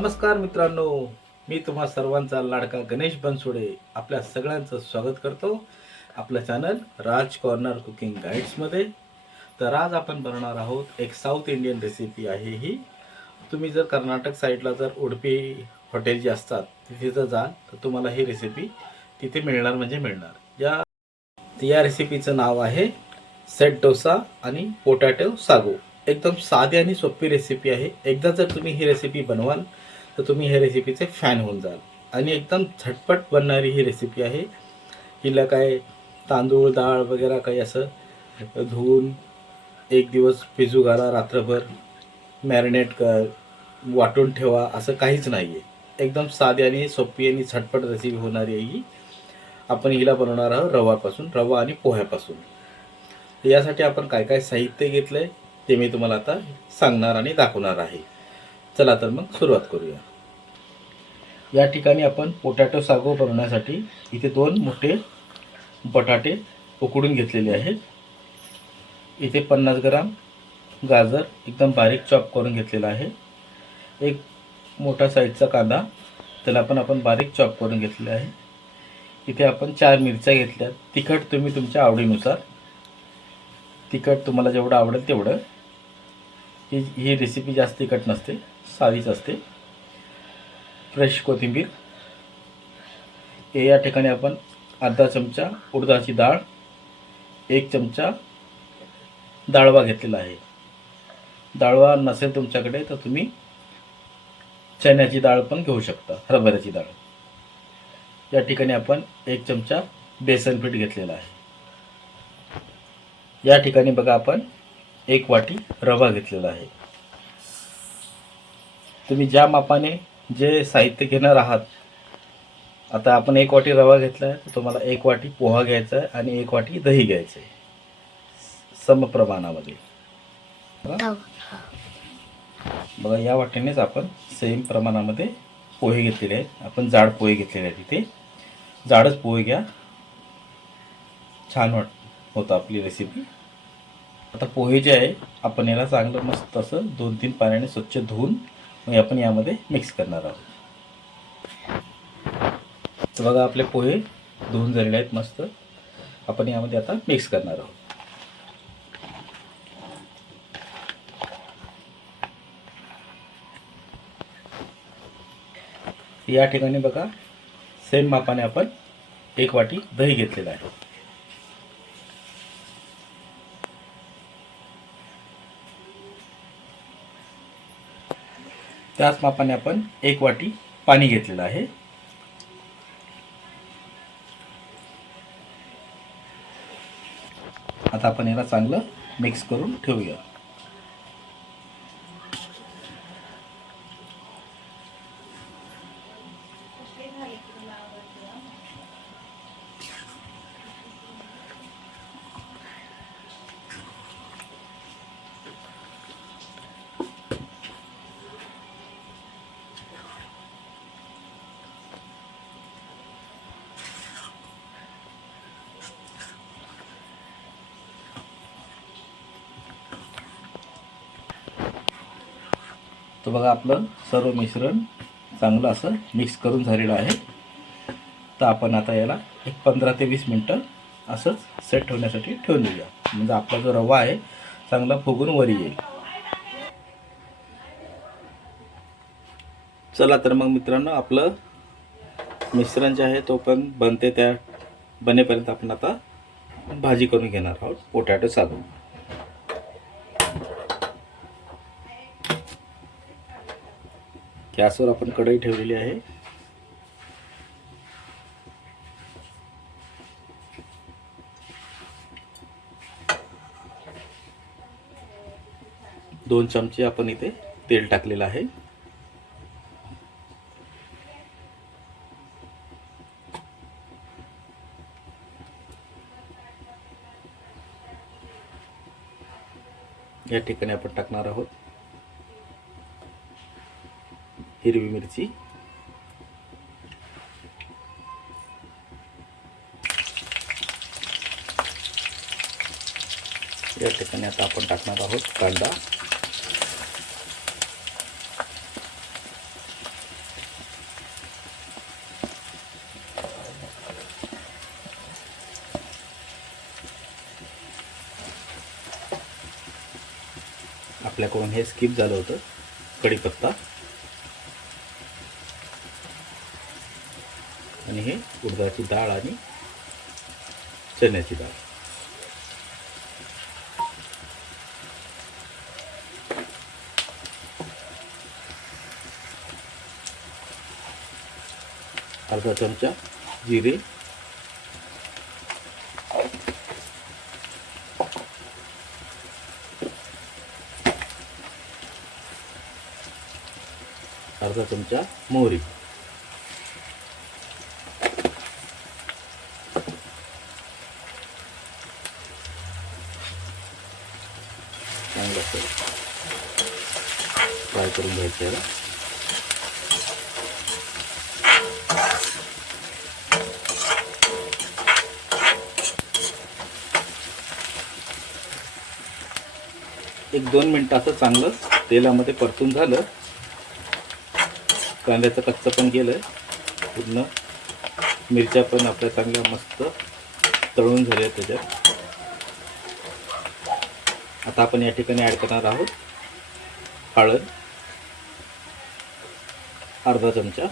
नमस्कार मित्रांनो मी तुम्हा सर्वांचा लाडका गणेश बनसोडे आपल्या सगळ्यांचं स्वागत करतो आपलं चॅनल राज कॉर्नर कुकिंग गाईड्समध्ये तर आज आपण बनवणार आहोत एक साऊथ इंडियन रेसिपी आहे ही. तुम्ही जर कर्नाटक साईडला जर उडपी हॉटेल जे असतात तिथे जर जाल तर तुम्हाला ही रेसिपी तिथे मिळणार म्हणजे मिळणार. या या रेसिपीचं नाव आहे सेट डोसा आणि पोटॅटो सागो एकदम साधी आणि सोपी रेसिपी आहे. एकदा जर तुम्ही ही रेसिपी बनवाल तर तुम्ही ह्या रेसिपीचे फॅन होऊन जाल. आणि एकदम झटपट बनणारी ही रेसिपी आहे. हिला काय तांदूळ डाळ वगैरे काही असं धुवून एक दिवस भिजू घाला रात्रभर मॅरिनेट कर वाटून ठेवा असं काहीच नाही आहे एकदम साधी आणि सोपी आणि झटपट रेसिपी होणारी आहे ही. आपण हिला बनवणार आहोत रवापासून रवा आणि पोह्यापासून. यासाठी आपण काय काय साहित्य घेतलं आहे ते मी तुम्हाला आता सांगणार आणि दाखवणार आहे. चला तर मग सुरुवात करूया. या ठिकाणी आपण पोटॅटो सागो बनवण्यासाठी इथे दोन मोठे बटाटे उकडून घेतलेले आहेत. इथे पन्नास ग्राम गाजर एकदम बारीक चॉप करून घेतलेला आहे. एक मोठा साईजचा कांदा त्याला पण आपण बारीक चॉप करून घेतलेला आहे. इथे आपण चार मिरच्या घेतल्या तिखट तुम्ही तुमच्या आवडीनुसार तिखट तुम्हाला जेवढं आवडेल तेवढं ही ही रेसिपी जास्त तिखट नसते साधीच असते. फ्रेश कोथिंबीर. हे या ठिकाणी आपण अर्धा चमचा उडदाची डाळ एक चमचा डाळवा घेतलेला आहे. डाळवा नसेल तुमच्याकडे तर तुम्ही चण्याची डाळ पण घेऊ शकता हरभऱ्याची डाळ. या ठिकाणी आपण एक चमचा बेसन पीठ घेतलेला आहे. या ठिकाणी बघा आपण एक वाटी रवा घेतलेला आहे. तुम्ही ज्या मापाने जे साहित्य घेणार आहात आता आपण एक वाटी रवा घेतला आहे तर तुम्हाला एक वाटी पोहा घ्यायचा आहे आणि एक वाटी दही घ्यायचं आहे. समप्रमाणामध्ये बघा बघा या वाटीनेच आपण सेम प्रमाणामध्ये पोहे घेतलेले आहेत. आपण जाड पोहे घेतलेले आहेत इथे. जाडच पोहे घ्या. छान वाट होतं आपली रेसिपी आता पोहे जे आहे आपण याला चांगलं मस्त असं दोन तीन पाण्याने स्वच्छ धुवून मग आपण यामध्ये मिक्स करणार आहोत. तर बघा आपले पोहे धुवून झालेले आहेत मस्त. आपण यामध्ये आता मिक्स करणार आहोत. या ठिकाणी बघा सेम मापाने आपण एक वाटी दही घेतलेलं आहे. त्याच मापाने आपण एक वाटी पाणी घेतलेलं आहे. आता आपण याला चांगलं मिक्स करून ठेवूया. तर बघा आपलं सर्व मिश्रण चांगलं असं मिक्स करून झालेलं आहे. तर आपण आता याला एक पंधरा ते वीस मिनटं असंच सेट ठेवण्यासाठी ठेवून देऊया. म्हणजे आपला जो रवा आहे चांगला फुगून वरी येईल. चला तर मग मित्रांनो आपलं मिश्रण जे आहे तो पण बनते त्या बनेपर्यंत आपण आता भाजी करून घेणार आहोत. पोटॅटो साधून. गॅसवर आपण कढई ठेवलेली आहे. दोन चमचे आपण इथे तेल टाकलेलं आहे. या ठिकाणी आपण टाकणार आहोत. हिरवी मिरची. या ठिकाणी आता आपण टाकणार आहोत कांदा. आपल्याकडून हे स्किप झालं होतं. कढीपत्ता. आणि हे उडदाची डाळ आणि चण्याची डाळ. अर्धा चमचा जिरे. अर्धा चमचा मोहरी चांगलं असं फ्राय करून एक दोन मिनटं असं चांगलं तेलामध्ये परतून झालं. कांद्याचं कच्चं पण गेलं पूर्ण मिरच्या पण आपल्या चांगल्या मस्त तळून झाल्या त्याच्यात. आता आपण या ठिकाणी ॲड करणार आहोत. हळद अर्धा चमचा.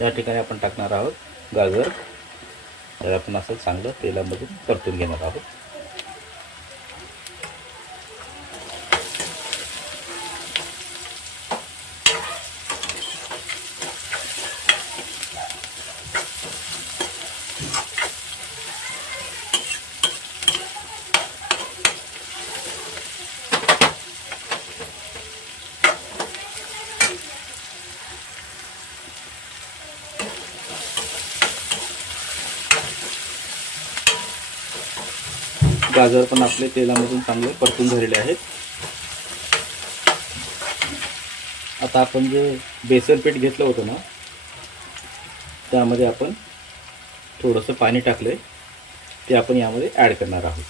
या ठिकाणी आपण टाकणार आहोत गाजर. तर आपण असं चांगलं तेलामधून परतून घेणार आहोत. गाजर पण आपले तेलामधून चांगले परतून झालेले आहेत. आता आपण जे बेसन पीठ घेतलं होतं ना त्यामध्ये आपण थोडंसं पाणी टाकलं आहे ते आपण यामध्ये ॲड करणार आहोत.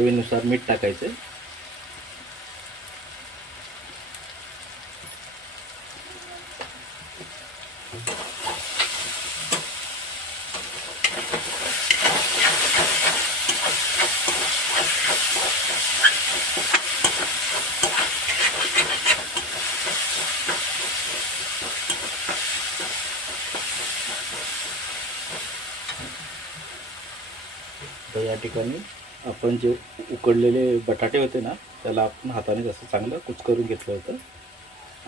चवीनुसार मीठ टाकायचं तर या ठिकाणी आपण जे उकडलेले बटाटे होते ना त्याला आपण हाताने जसं चांगलं कुचकरून घेतलं होतं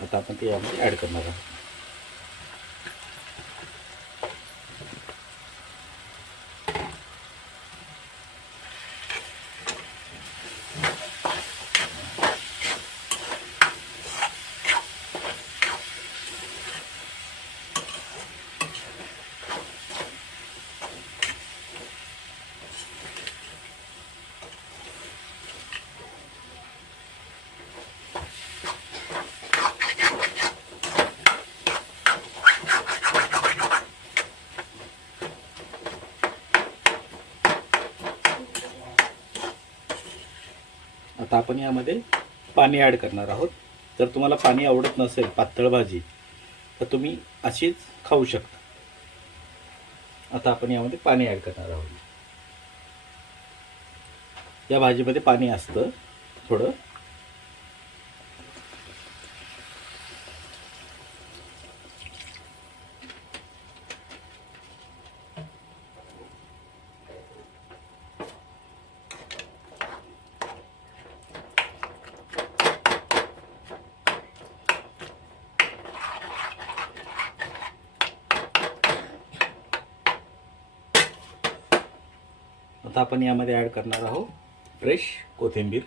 आता आपण ते यामध्ये ॲड करणार आहोत. आता आपण यामध्ये पाणी ॲड करणार आहोत. जर तुम्हाला पाणी आवडत नसेल पातळ भाजी तर तुम्ही अशीच खाऊ शकता. आता आपण यामध्ये पाणी ॲड करणार आहोत. या भाजीमध्ये पाणी असतं थोडं. आपण यामध्ये ॲड करणार आहोत फ्रेश कोथिंबीर.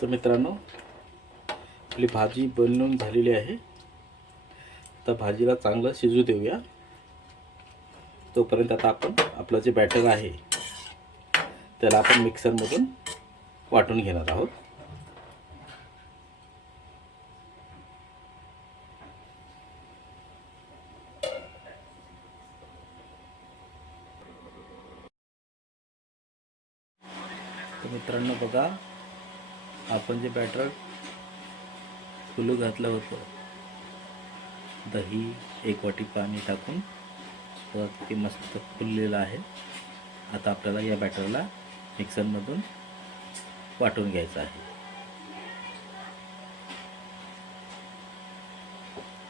तर मित्रांनो आपली भाजी बनवून झालेली आहे. तर भाजीला चांगलं शिजू देऊया. तोपर्यंत आता आपण आपलं जे बॅटर आहे त्याला आपण मिक्सरमधून वाटून घेणार आहोत. तर मित्रांनो बघा आपण जे बॅटर फुलू घातलं होतं दही एक वाटी पाणी टाकून तर ते मस्त फुललेलं आहे. आता आपल्याला या बॅटरला मिक्सरमधून वाटून घ्यायचं आहे.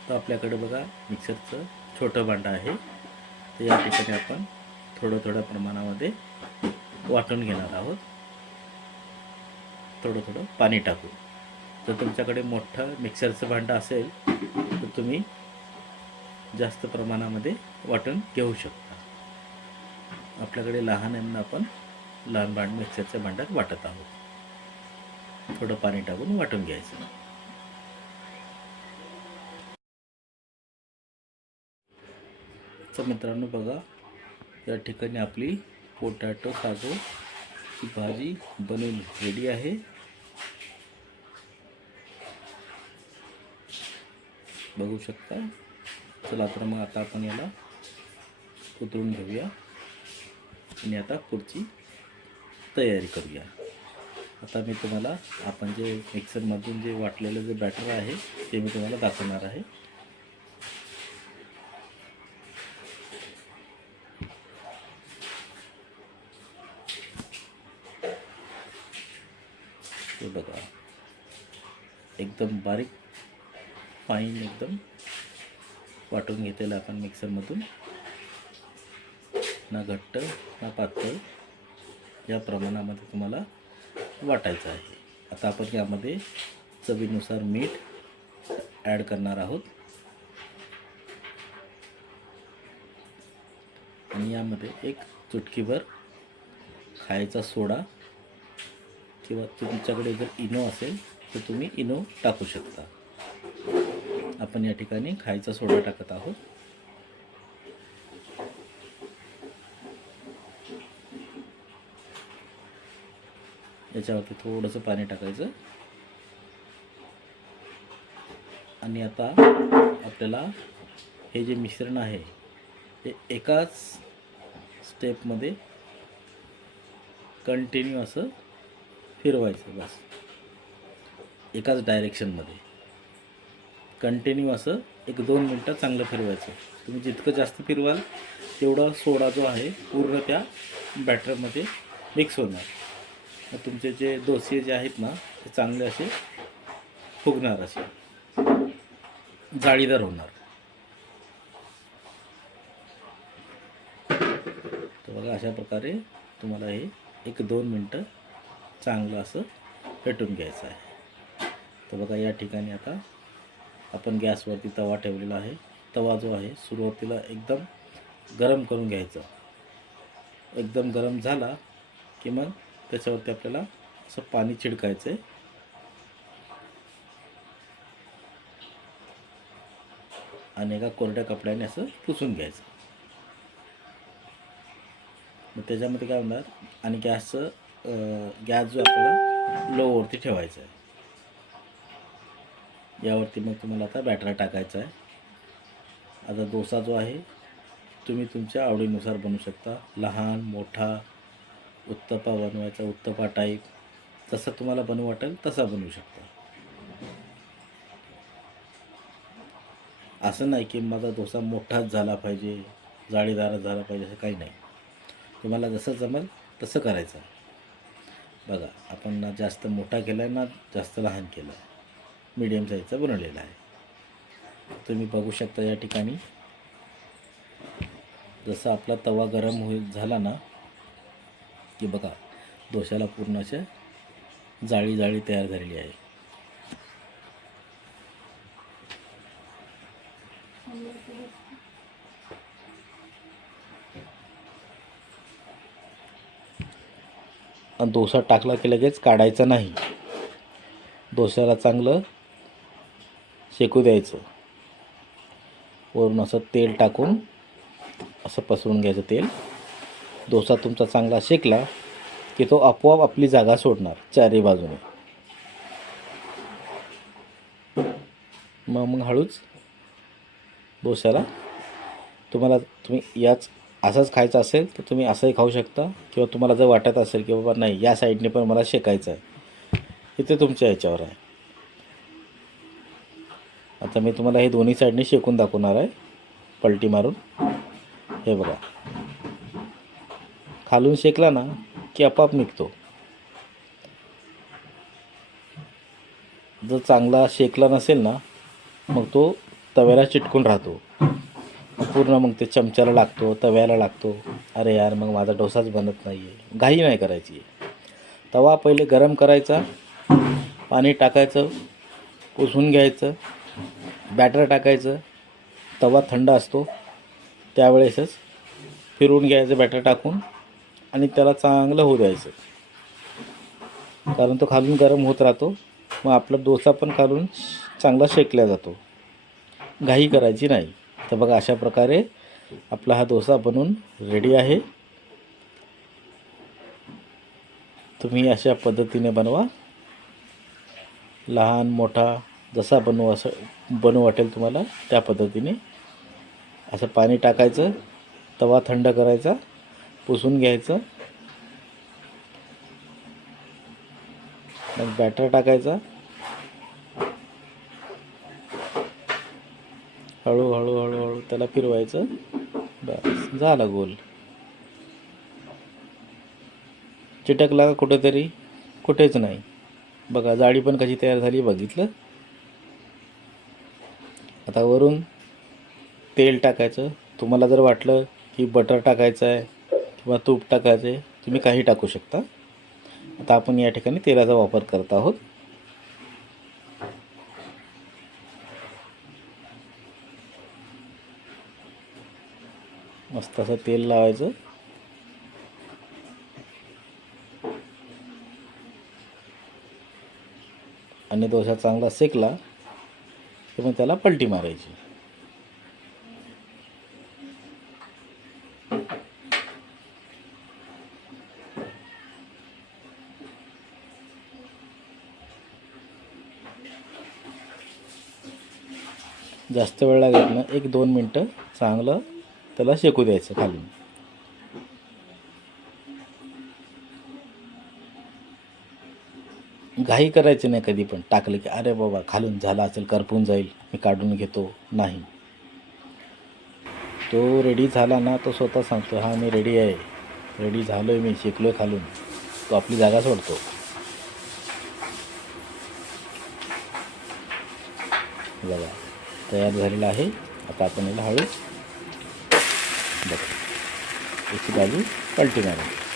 तर आपल्याकडे बघा मिक्सरचं छोटं भांडं आहे. तर या ठिकाणी आपण थोडं थोड्या प्रमाणामध्ये वाटून घेणार आहोत. थोडं थोडं पाणी टाकू जर तुमच्याकडे मोठं मिक्सरचं भांडं असेल तर तुम्ही जास्त प्रमाणामध्ये वाटून घेऊ शकता. आपल्याकडे लहान आहे म्हणून आपण लहान भांड मिक्सरच्या भांड्यात वाटत आहोत. थोडं पाणी टाकून वाटून घ्यायचं. तर मित्रांनो बघा या ठिकाणी आपली पोटॅटो काजू ही भाजी बनवून रेडी आहे. बघू शकता? चला तर मग आता आपण याला उतरून घेऊया. आणि आता पुढची तयारी करूया. आता मी तुम्हाला आपण जे मिक्सरमधून जे वाटलेलं जे बॅटर आहे ते मी तुम्हाला दाखवणार आहे. हे बघा. एकदम बारीक फाईन एकदम वाटून घेतलेलं आपण मिक्सरमधून ना घट्ट ना पातळ. या प्रमाणामध्ये तुम्हाला वाटायचं आहे. आता आपण यामध्ये चवीनुसार मीठ ॲड करणार आहोत. आणि यामध्ये एक चुटकीभर खायचा सोडा किंवा तुमच्याकडे जर इनो असेल तर तुम्ही इनो टाकू शकता. आपण या ठिकाणी खायचा सोडा टाकत आहोत. त्याच्यावरती थोडंसं पाणी टाकायचं. आणि आता आपल्याला हे जे मिश्रण आहे हे एकाच स्टेपमध्ये कंटिन्यू असं फिरवायचं बस. एकाच डायरेक्शनमध्ये कंटिन्यू असं एक दोन मिनटं चांगलं फिरवायचं. तुम्ही जितकं जास्त फिरवाल तेवढा सोडा जो आहे पूर्ण त्या बॅटरमध्ये मिक्स होणार. मग तुमचे जे डोसे जे आहेत ना ते चांगले असे फुगणार असे. जाळीदार होणार. तर बघा अशा प्रकारे तुम्हाला हे एक दोन मिनटं चांगलं असं पेटून घ्यायचं आहे. तर बघा या ठिकाणी आता आपण गॅसवरती तवा ठेवलेला आहे. तवा जो आहे सुरुवातीला एकदम गरम करून घ्यायचा. एकदम गरम झाला की मग त्याच्यावरती आपल्याला असं पाणी चिडकायचं आहे आणि एका कोरड्या कपड्याने असं पुसून घ्यायचं. मग त्याच्यामध्ये काय होणार? आणि गॅसचं गॅस जो आपल्याला लोवरती ठेवायचा आहे यावरती मग तुम्हाला आता बॅटर टाकायचा आहे आता डोसा जो आहे तुम्ही तुमच्या आवडीनुसार बनवू शकता. लहान मोठा उत्तपा बनवायचा उत्तपा टाईप जसं तुम्हाला बनवू वाटेल तसा बनवू शकता. असं नाही की माझा डोसा मोठाच झाला पाहिजे जाळीदारच झाला पाहिजे असं काही नाही. तुम्हाला जसं जमेल तसं करायचं. बघा आपण ना जास्त मोठा केला आहे ना जास्त लहान केलं. आहे मीडियम साईजचा बनवलेला आहे. तुम्ही बघू शकता या ठिकाणी. जसं आपला तवा गरम होईल झाला ना की बघा डोश्याला पूर्ण अशा जाळी जाळी तयार झालेली आहे. आणि डोसा टाकला की लगेच काढायचा नाही. डोस्याला चांगलं शेकू द्यायचं. वरून असं तेल टाकून असं पसरून घ्यायचं तेल. डोसा तुमचा चांगला शेकला की तो आपोआप आपली जागा सोडणार चारी बाजूने. मग मग हळूच डोश्याला तुम्हाला तुम्ही याच असंच खायचं असेल तर तुम्ही असंही खाऊ शकता किंवा तुम्हाला जर वाटत असेल की बाबा नाही या साईडने पण मला शेकायचं आहे इथे तुमच्या ह्याच्यावर आहे. आता मी तुम्हाला हे दोन्ही साईडने शेकून दाखवणार आहे. पलटी मारून. हे बघा. खालून शेकला ना की आपाप निघतो. जर चांगला शेकला नसेल ना मग तो तव्याला चिटकून राहतो. पूर्ण मग ते चमच्याला लागतो तव्याला लागतो. अरे यार मग माझा डोसाच बनत नाही आहे घाई नाही करायची. तवा पहिले गरम करायचा पाणी टाकायचं पुसून घ्यायचं बॅटर टाकायचं. तवा थंड असतो. त्यावेळेसच फिरवून घ्यायचं बॅटर टाकून. आणि त्याला चांगलं होऊ द्यायचं. कारण तो खालून गरम होत राहतो. मग आपला डोसा पण खालून चांगला शेकला जातो. घाई करायची नाही. तर बघा अशा प्रकारे आपला हा डोसा बनवून रेडी आहे. तुम्ही अशा पद्धतीने बनवा. लहान मोठा जसा बनवू असं बनवू वाटेल तुम्हाला त्या पद्धतीने. असं पाणी टाकायचं तवा थंड करायचा. पुसून घ्यायचं. मग बॅटर टाकायचा. हळूहळू हळूहळू त्याला फिरवायचं. बस झाला गोल. चिटकला का कुठेतरी? कुठेच नाही. बघा जाळी पण कशी तयार झाली बघितलं. आता वरून तेल टाकायचं. तुम्हाला जर वाटलं की बटर टाकायचं आहे किंवा तूप टाकायचे तुम्ही काही टाकू शकता. आता आपण या ठिकाणी तेलाचा वापर करत आहोत. मस्त असं तेल लावायचं. आणि डोसा चांगला शेकला की मग त्याला पलटी मारायची. जास्त वेळ लागत ना एक दोन मिनटं चांगलं त्याला शेकू द्यायचं खालून. घाई करायची नाही कधी पण. टाकलं की अरे बाबा खालून झाला असेल करपून जाईल. मी काढून घेतो. नाही. तो रेडी झाला ना तो स्वतः सांगतो हा मी रेडी आहे. रेडी झालो आहे मी शिकलो आहे खालून. तो आपली जागा सोडतो. बघा. तयार झालेला आहे. आता आपण याला हळू बघ. याची बाजू पलटी मारू.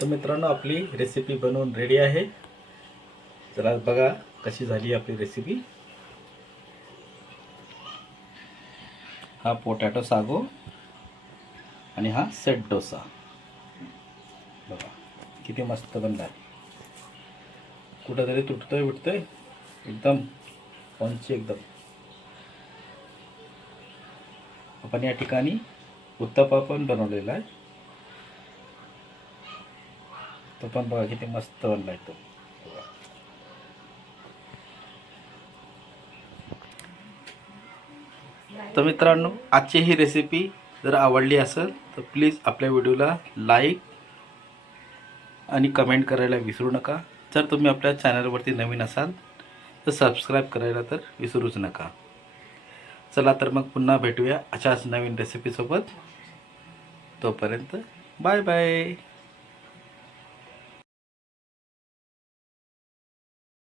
तर मित्रांनो आपली रेसिपी बनवून रेडी आहे. जरा बघा कशी झाली आपली रेसिपी हा पोटॅटो सागो आणि हा सेट डोसा बघा किती मस्त बनला. आहे कुठंतरी तुटतोय उठतोय एकदम पंची एकदम. आपण या ठिकाणी उत्तपा पण बनवलेला आहे. तो पण बघा किती मस्त बनलाय तो. तर मित्रांनो आजची ही रेसिपी जर आवडली असेल तर प्लीज आपल्या व्हिडिओला लाईक आणि कमेंट करायला विसरू नका. जर तुम्ही आपल्या चॅनलवरती नवीन असाल तर सबस्क्राईब करायला तर विसरूच नका. चला तर मग पुन्हा भेटूया अशाच नवीन रेसिपीसोबत तोपर्यंत बाय बाय